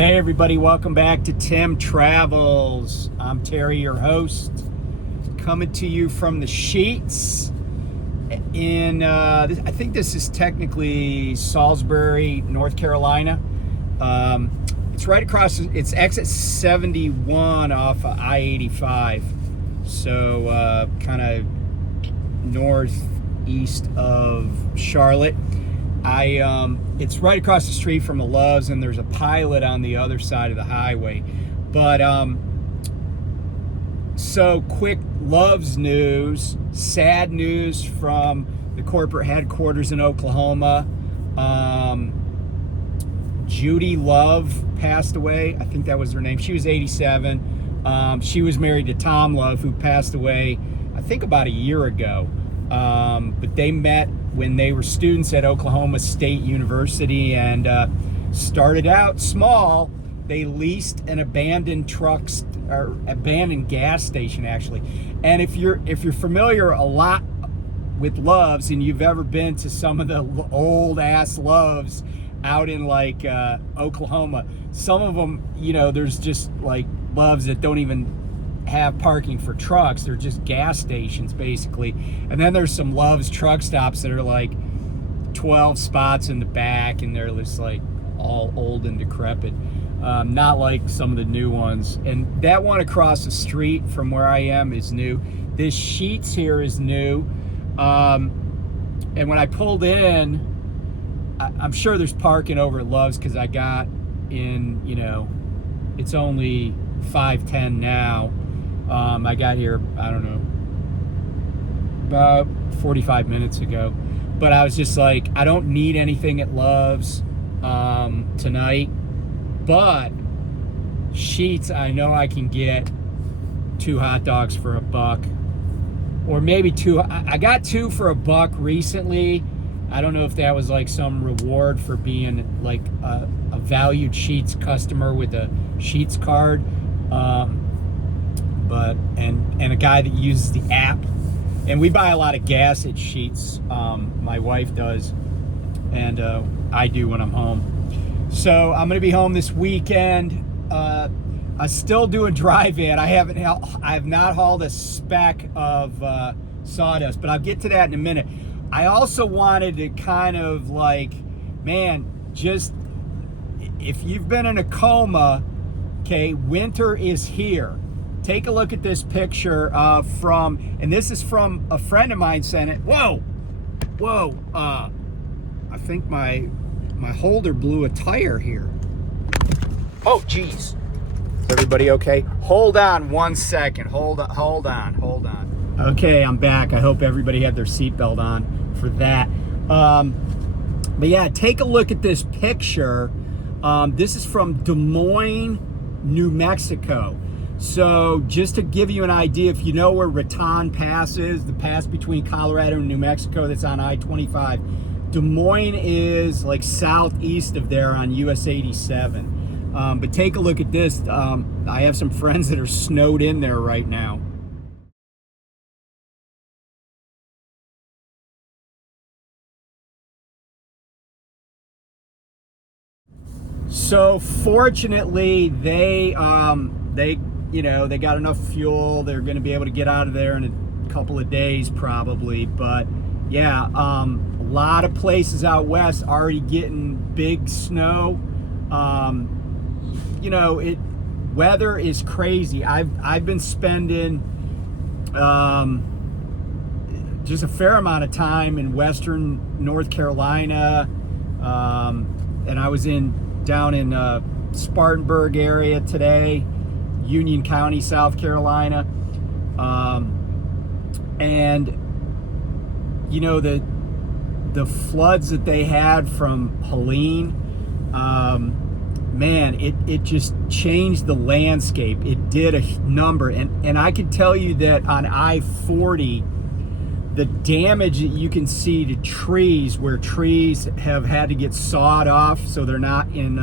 Hey everybody, welcome back to Tim Travels. I'm Terry, your host, coming to you from the Sheets in, I think this is technically Salisbury, North Carolina. It's right across, it's exit 71 off of I-85. So kind of northeast of Charlotte. It's right across the street from the Loves, and there's a Pilot on the other side of the highway. But so quick Loves news, sad news from the corporate headquarters in Oklahoma. Judy Love passed away. I think that was her name. She was 87. She was married to Tom Love, who passed away, I think, about a year ago. But they met when they were students at Oklahoma State University and started out small. They leased an abandoned or abandoned gas station, actually. And if you're familiar a lot with Loves, and you've ever been to some of the old ass Loves out in like Oklahoma, some of them, you know, there's just like Loves that don't even have parking for trucks. They're just gas stations basically. And then there's some Love's truck stops that are like 12 spots in the back, and they're just like all old and decrepit, not like some of the new ones. And that one across the street from where I am is new. This Sheets here is new. And when I pulled in, I'm sure there's parking over at Love's, because I got in, you know, it's only 5:10 now. I got here, I don't know, about 45 minutes ago. But I was just like, I don't need anything at Love's tonight. But Sheets, I know I can get 2 hot dogs for $1. Or maybe 2. I got 2 for $1 recently. I don't know if that was like some reward for being like a valued Sheets customer with a Sheets card. But a guy that uses the app, and we buy a lot of gas at Sheets. My wife does, and I do when I'm home. So I'm gonna be home this weekend. I still do a drive-in. I have not hauled a speck of sawdust, but I'll get to that in a minute. I also wanted to kind of like, man, just if you've been in a coma, okay, winter is here. Take a look at this picture and this is from a friend of mine sent it. Whoa, I think my holder blew a tire here. Oh, geez. Is everybody okay? Hold on 1 second. Hold on. Okay, I'm back. I hope everybody had their seatbelt on for that. But yeah, take a look at this picture. This is from Des Moines, New Mexico. So just to give you an idea, if you know where Raton Pass is, the pass between Colorado and New Mexico that's on I-25, Des Moines is like southeast of there on US 87. But take a look at this. I have some friends that are snowed in there right now. So fortunately, they you know, they got enough fuel. They're going to be able to get out of there in a couple of days probably. But yeah, a lot of places out west already getting big snow. You know, weather is crazy. I've been spending just a fair amount of time in western North Carolina, and I was down in Spartanburg area today, Union County, South Carolina. And you know, the floods that they had from Helene, man, it just changed the landscape. It did a number. And I can tell you that on I-40, the damage that you can see to trees, where trees have had to get sawed off so they're not in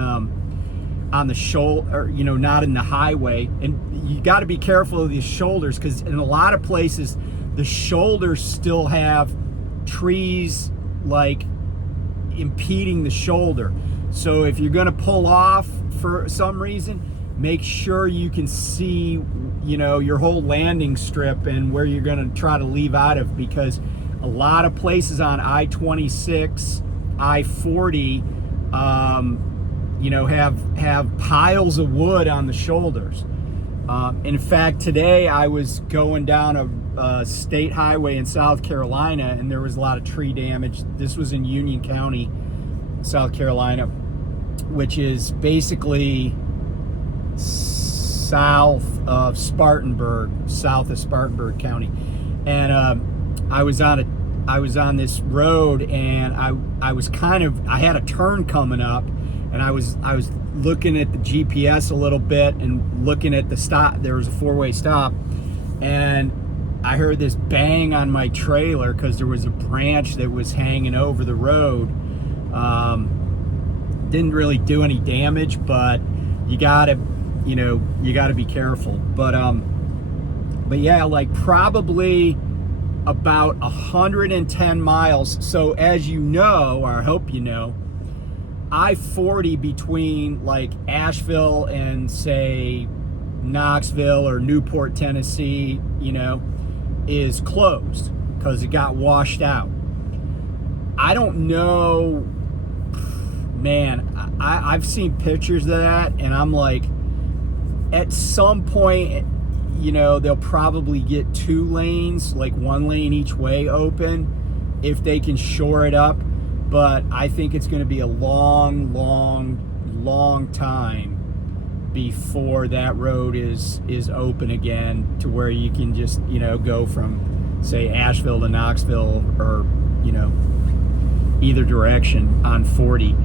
on the shoulder, or, you know, not in the highway. And you got to be careful of these shoulders, because in a lot of places the shoulders still have trees like impeding the shoulder. So if you're gonna pull off for some reason, make sure you can see, you know, your whole landing strip and where you're gonna try to leave out of, because a lot of places on I-26, I-40, you know, have piles of wood on the shoulders. In fact, today I was going down a state highway in South Carolina, and there was a lot of tree damage. This was in Union County, South Carolina, which is basically south of Spartanburg County. And I was on this road, and I had a turn coming up, and I was looking at the GPS a little bit and looking at the stop. There was a four-way stop, and I heard this bang on my trailer because there was a branch that was hanging over the road. Didn't really do any damage, but you gotta be careful. But yeah, like probably about 110 miles. So as you know, or I hope you know, I-40 between like Asheville and say Knoxville or Newport, Tennessee, you know, is closed because it got washed out. I don't know, man, I've seen pictures of that, and I'm like, at some point, you know, they'll probably get 2 lanes, like 1 lane each way open, if they can shore it up. But I think it's going to be a long time before that road is open again, to where you can just, you know, go from, say, Asheville to Knoxville, or, you know, either direction on 40.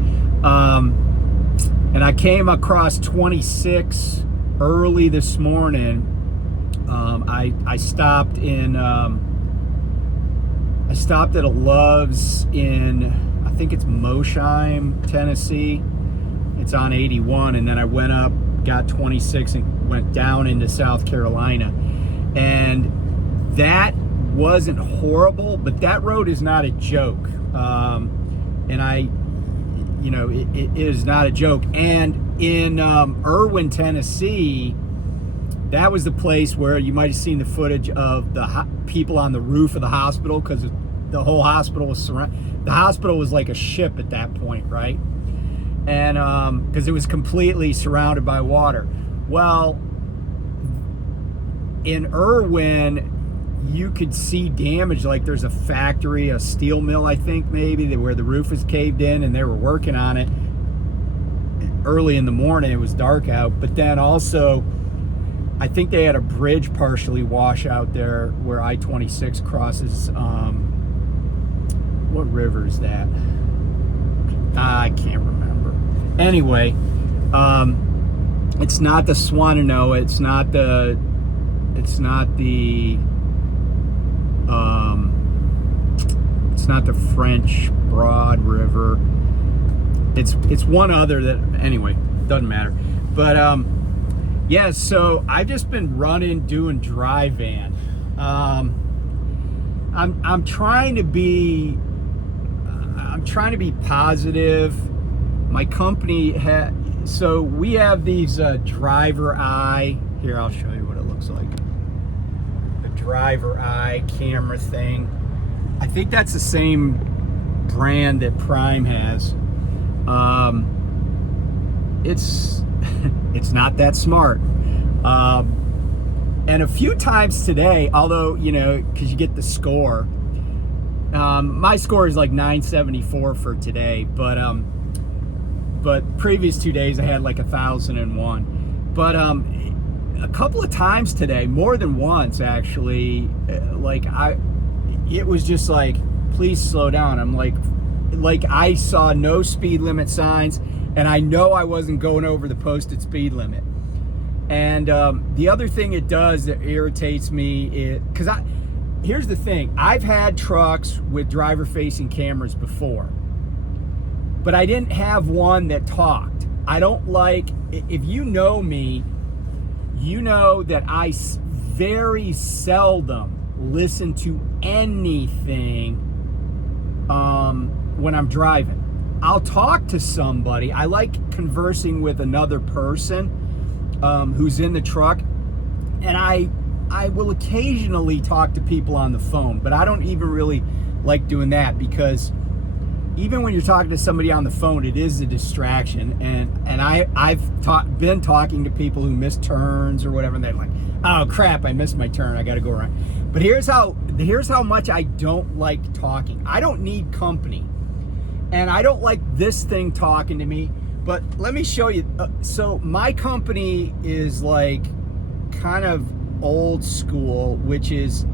And I came across 26 early this morning. I stopped at a Love's in, I think it's Mosheim, Tennessee. It's on 81, and then I went up, got 26, and went down into South Carolina. And that wasn't horrible, but that road is not a joke. And it is not a joke. And in Irwin, Tennessee, that was the place where you might have seen the footage of the people on the roof of the hospital, because the whole hospital was surrounded. The hospital was like a ship at that point, right? And because it was completely surrounded by water. Well, in Irwin, you could see damage. Like there's a factory, a steel mill, I think maybe, where the roof was caved in, and they were working on it early in the morning. It was dark out. But then also, I think they had a bridge partially wash out there where I-26 crosses, what river is that? I can't remember. Anyway, it's not the Swananoa, it's not the French Broad River. It's one other that, anyway, doesn't matter. But yeah, so I've just been doing dry van. I'm trying to be positive. My company so we have these driver eye. Here, I'll show you what it looks like. The driver eye camera thing. I think that's the same brand that Prime has. It's not that smart. And a few times today, although, you know, because you get the score, my score is like 974 for today, but previous 2 days I had like 1,001. But a couple of times today, more than once actually, it was just like, please slow down. I'm like I saw no speed limit signs, and I know I wasn't going over the posted speed limit. And the other thing it does that irritates me is, because here's the thing, I've had trucks with driver-facing cameras before, but I didn't have one that talked. I don't like, if you know me, you know that I very seldom listen to anything when I'm driving. I'll talk to somebody. I like conversing with another person who's in the truck, and I will occasionally talk to people on the phone, but I don't even really like doing that, because even when you're talking to somebody on the phone, it is a distraction. And I've been talking to people who miss turns or whatever, and they're like, oh crap, I missed my turn, I gotta go around. But here's how much I don't like talking. I don't need company, and I don't like this thing talking to me. But let me show you. So my company is like kind of old school, which is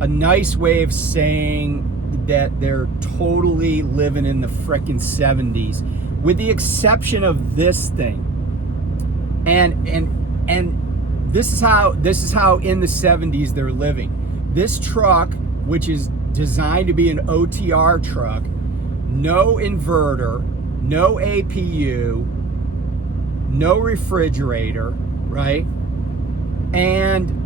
a nice way of saying that they're totally living in the frickin' 70s, with the exception of this thing. And this is how in the 70s they're living. This truck, which is designed to be an OTR truck, no inverter, no APU, no refrigerator, right? And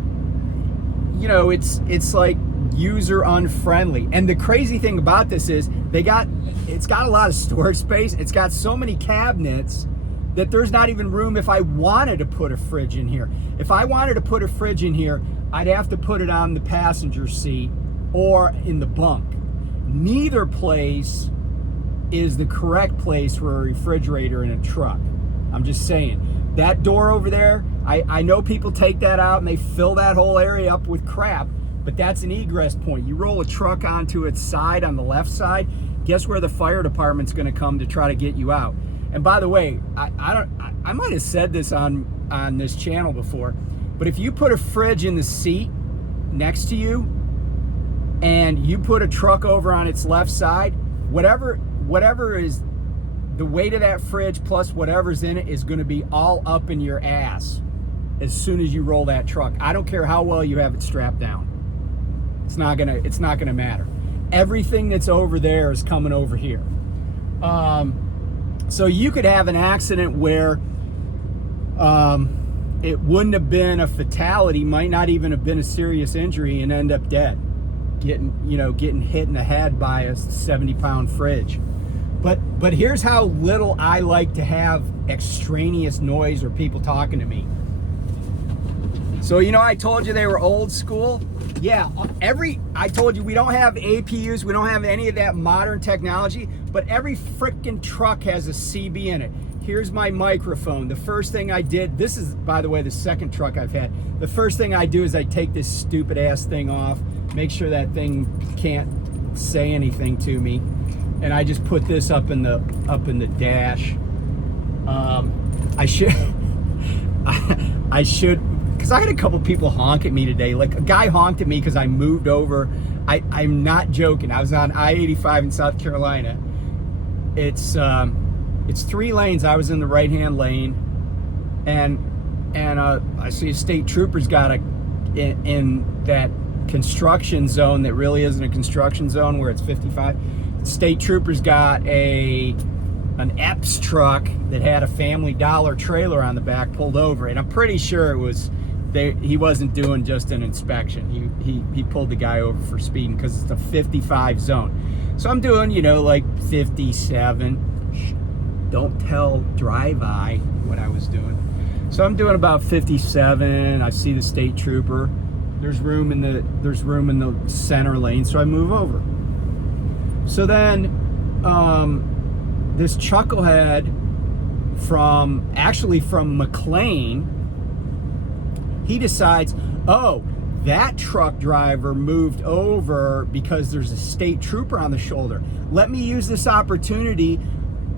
you know, it's like user unfriendly. And the crazy thing about this is it's got a lot of storage space. It's got so many cabinets that there's not even room if I wanted to put a fridge in here. If I wanted to put a fridge in here, I'd have to put it on the passenger seat or in the bunk. Neither place is the correct place for a refrigerator in a truck. I'm just saying. That door over there, I know people take that out and they fill that whole area up with crap, but that's an egress point. You roll a truck onto its side on the left side, guess where the fire department's gonna come to try to get you out. And by the way, I might have said this on this channel before, but if you put a fridge in the seat next to you and you put a truck over on its left side, whatever is the weight of that fridge plus whatever's in it is going to be all up in your ass as soon as you roll that truck. I don't care how well you have it strapped down. It's not gonna matter. Everything that's over there is coming over here. So you could have an accident where it wouldn't have been a fatality, might not even have been a serious injury, and end up dead, getting hit in the head by a 70-pound fridge. But here's how little I like to have extraneous noise or people talking to me. So I told you they were old school. Yeah, I told you we don't have APUs, we don't have any of that modern technology, but every frickin' truck has a CB in it. Here's my microphone. The first thing I did, this is, by the way, the second truck I've had. The first thing I do is I take this stupid ass thing off, make sure that thing can't say anything to me. And I just put this up in the dash. I should, because I had a couple people honk at me today. Like a guy honked at me because I moved over. I'm not joking. I was on I-85 in South Carolina. It's 3 lanes. I was in the right-hand lane, and I see a state trooper's got in that construction zone that really isn't a construction zone where it's 55. State troopers got an Epps truck that had a Family Dollar trailer on the back pulled over, and I'm pretty sure he wasn't doing just an inspection. He pulled the guy over for speeding because it's a 55 zone. So I'm doing like 57. Don't tell Drive Eye what I was doing. So I'm doing about 57. I see the state trooper. There's room in the center lane, so I move over. So then this chucklehead from McLean, he decides, oh, that truck driver moved over because there's a state trooper on the shoulder. Let me use this opportunity.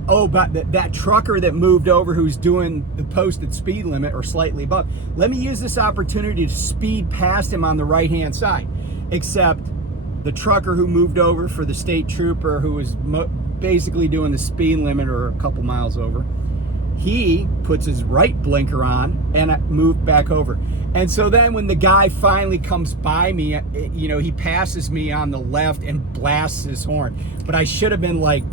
Oh, but that trucker that moved over who's doing the posted speed limit or slightly above, let me use this opportunity to speed past him on the right-hand side. Except the trucker who moved over for the state trooper who was basically doing the speed limit or a couple miles over, he puts his right blinker on and moved back over. And so then when the guy finally comes by me, he passes me on the left and blasts his horn. But I should have been like,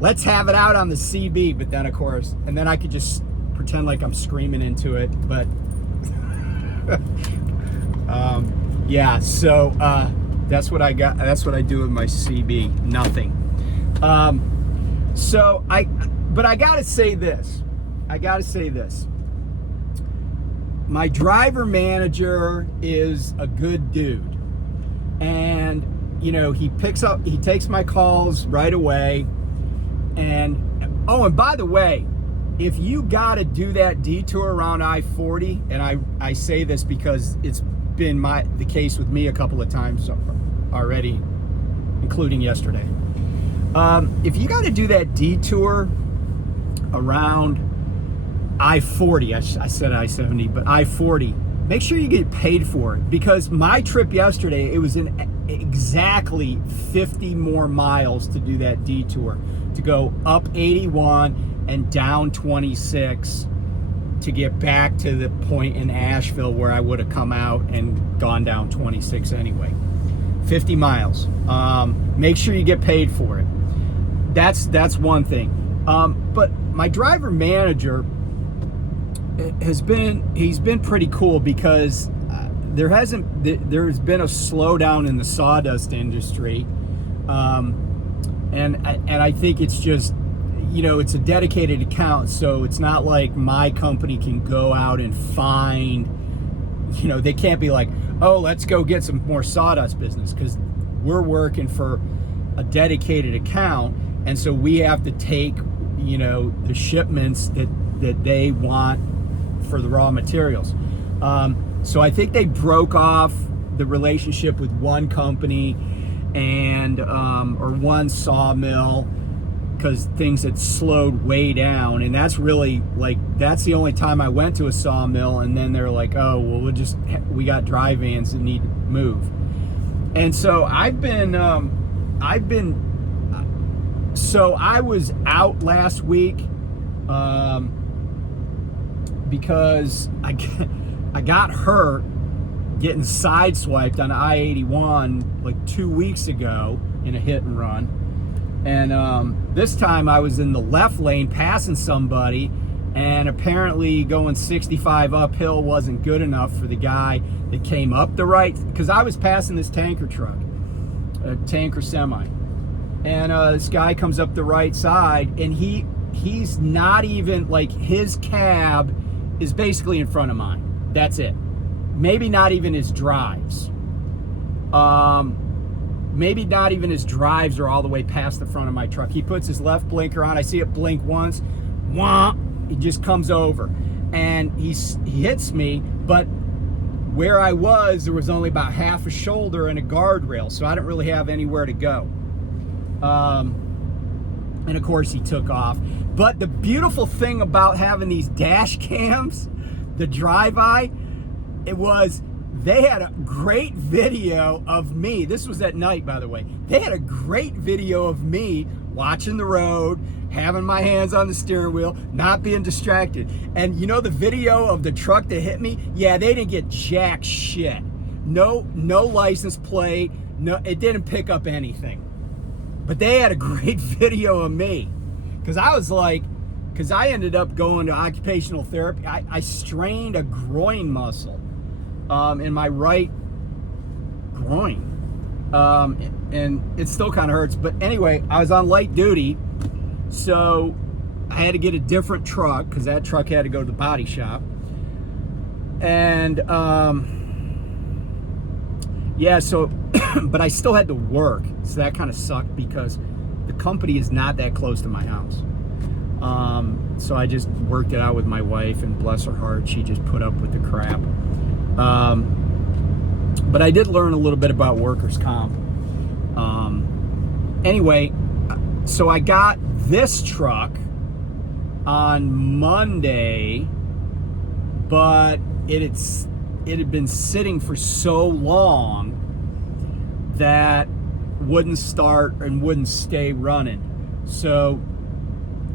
let's have it out on the CB. But then, of course, and then I could just pretend like I'm screaming into it. But yeah, so that's what I got. That's what I do with my CB. Nothing. But I gotta say this. My driver manager is a good dude. And, he takes my calls right away. And, and by the way, if you gotta do that detour around I-40, and I say this because it's been the case with me a couple of times already, including yesterday. If you got to do that detour around I-40, I said I-70, but I-40, make sure you get paid for it, because my trip yesterday, it was exactly 50 more miles to do that detour, to go up 81 and down 26 to get back to the point in Asheville where I would have come out and gone down 26 anyway. 50 miles. Make sure you get paid for it. That's one thing. But my driver manager he's been pretty cool, because there's been a slowdown in the sawdust industry, and I think it's just, it's a dedicated account, so it's not like my company can go out and find, they can't be like, oh, let's go get some more sawdust business, because we're working for a dedicated account, and so we have to take, the shipments that they want for the raw materials. So I think they broke off the relationship with one company and or one sawmill, because things had slowed way down, and that's really that's the only time I went to a sawmill, and then they're like, oh, well, we got dry vans that need to move. And so so I was out last week because I got hurt getting sideswiped on I-81 like 2 weeks ago in a hit and run. And this time I was in the left lane passing somebody, and apparently going 65 uphill wasn't good enough for the guy that came up the right, because I was passing this tanker truck, a tanker semi. And this guy comes up the right side, and he's not even, his cab is basically in front of mine. That's it. Maybe not even his drives. Maybe not even his drives are all the way past the front of my truck. He puts his left blinker on. I see it blink once. Wah! He just comes over. And he hits me, but where I was, there was only about half a shoulder and a guardrail, so I didn't really have anywhere to go. And of course he took off. But the beautiful thing about having these dash cams, the drive-by, they had a great video of me. This was at night, by the way. They had a great video of me watching the road, having my hands on the steering wheel, not being distracted. And the video of the truck that hit me? Yeah, they didn't get jack shit. No license plate. No, it didn't pick up anything. But they had a great video of me. Because I ended up going to occupational therapy. I strained a groin muscle in my right groin. And it still kind of hurts. But anyway, I was on light duty, so I had to get a different truck, because that truck had to go to the body shop. And yeah, so but I still had to work, so that kind of sucked, because the company is not that close to my house. So I just worked it out with my wife, and bless her heart, she just put up with the crap. But I did learn a little bit about workers' comp. Anyway, so I got this truck on Monday, but it had been sitting for so long that wouldn't start and wouldn't stay running. So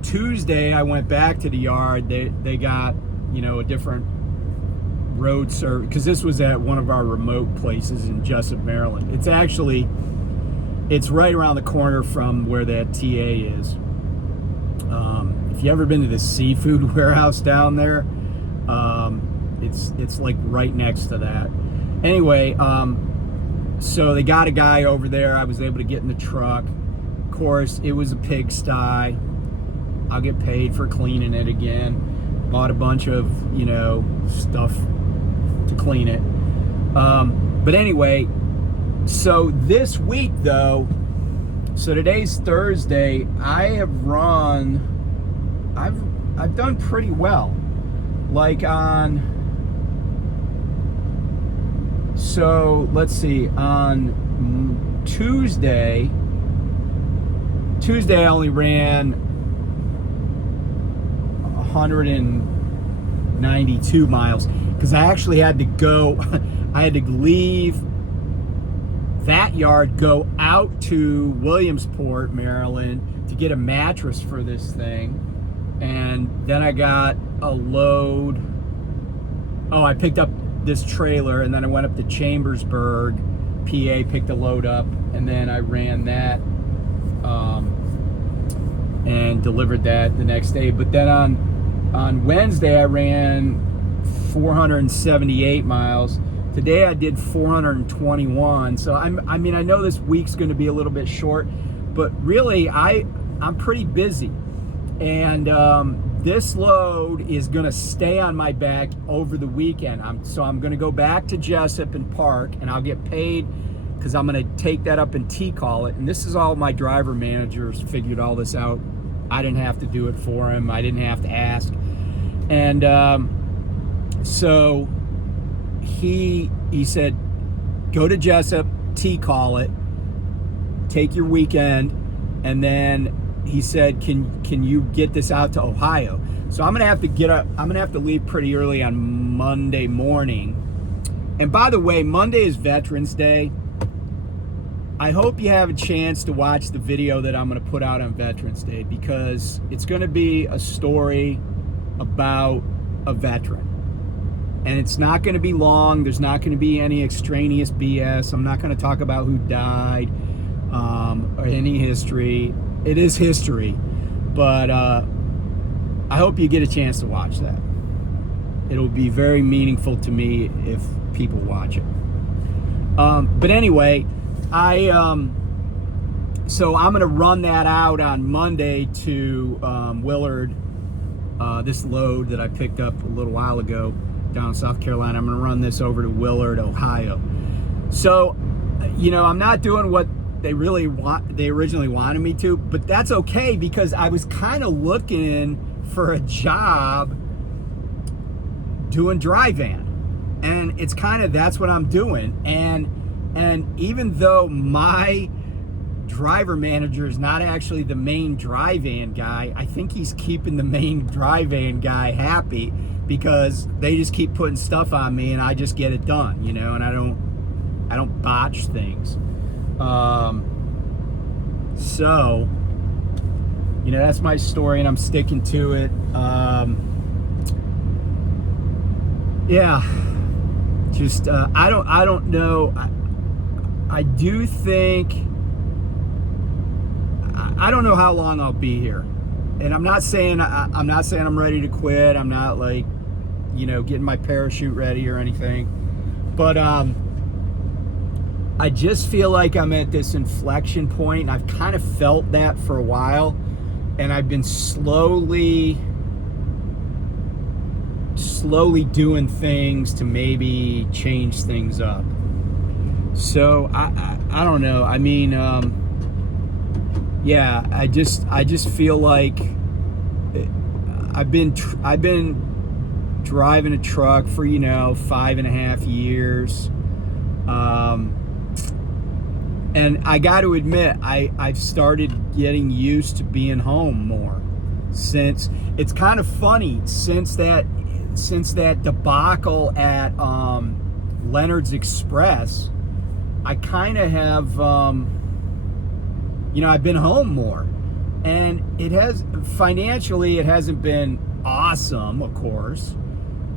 Tuesday I went back to the yard. They got, a different road service, because this was at one of our remote places in Jessup, Maryland. It's right around the corner from where that TA is. If you ever been to the seafood warehouse down there, it's like right next to that. Anyway, so they got a guy over there. I was able to get in the truck. Of course, it was a pigsty. I'll get paid for cleaning it again. Bought a bunch of, you know, stuff to clean it. But anyway, so this week though, so today's Thursday, I've done pretty well. Like so let's see, on Tuesday I only ran 192 miles because I actually had to go, I had to leave that yard, go out to Williamsport, Maryland to get a mattress for this thing. And then I got a load. Oh, I picked up this trailer, and then I went up to Chambersburg, PA, picked a load up, and then I ran that and delivered that the next day. But then on Wednesday I ran 478 miles. Today I did 421. So I mean, I know this week's going to be a little bit short, but really I'm pretty busy. And this load is going to stay on my back over the weekend. So I'm going to go back to Jessup and park, and I'll get paid because I'm going to take that up and T-call it. And this is all my driver managers figured all this out. I didn't have to do it for him. I didn't have to ask. And so he said, go to Jessup, T-call it, take your weekend, and then he said, can you get this out to Ohio? So I'm gonna have to get up, I'm gonna have to leave pretty early on Monday morning. And by the way, Monday is Veterans Day. I hope you have a chance to watch the video that I'm gonna put out on Veterans Day, because it's gonna be a story about a veteran. And it's not gonna be long, there's not gonna be any extraneous BS. I'm not gonna talk about who died or any history. It is history, but I hope you get a chance to watch that. It'll be very meaningful to me if people watch it. But anyway, so I'm gonna run that out on Monday to Willard. This load that I picked up a little while ago down in South Carolina, I'm gonna run this over to Willard, Ohio. So, you know, I'm not doing what they originally wanted me to, but that's okay, because I was kind of looking for a job doing dry van, and it's kind of, that's what I'm doing. And even though my driver manager is not actually the main dry van guy, I think he's keeping the main dry van guy happy, because they just keep putting stuff on me and I just get it done, you know, and I don't botch things. So, you know, that's my story, and I'm sticking to it. Yeah, just I don't know. I do think, I don't know how long I'll be here, and I'm not saying I'm ready to quit. I'm not, like, you know, getting my parachute ready or anything, but I just feel like I'm at this inflection point, and I've kind of felt that for a while, and I've been slowly doing things to maybe change things up. So I don't know. I mean, yeah, I just feel like I've been driving a truck for, you know, 5.5 years. And I got to admit, I've started getting used to being home more. Since, it's kind of funny, since that debacle at Leonard's Express, I kind of have, you know, I've been home more. And it has, financially, it hasn't been awesome, of course,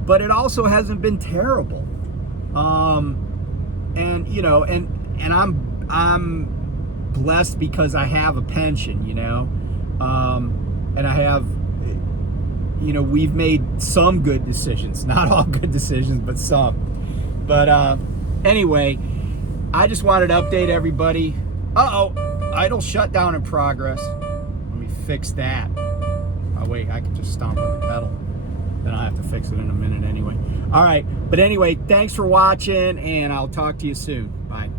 but it also hasn't been terrible. And, you know, and I'm blessed because I have a pension, you know, and I have, you know, we've made some good decisions, not all good decisions, but some. But anyway, I just wanted to update everybody. Uh-oh, idle shutdown in progress. Let me fix that. Oh wait, I can just stomp on the pedal. Then I'll have to fix it in a minute anyway. All right, but anyway, thanks for watching, and I'll talk to you soon. Bye.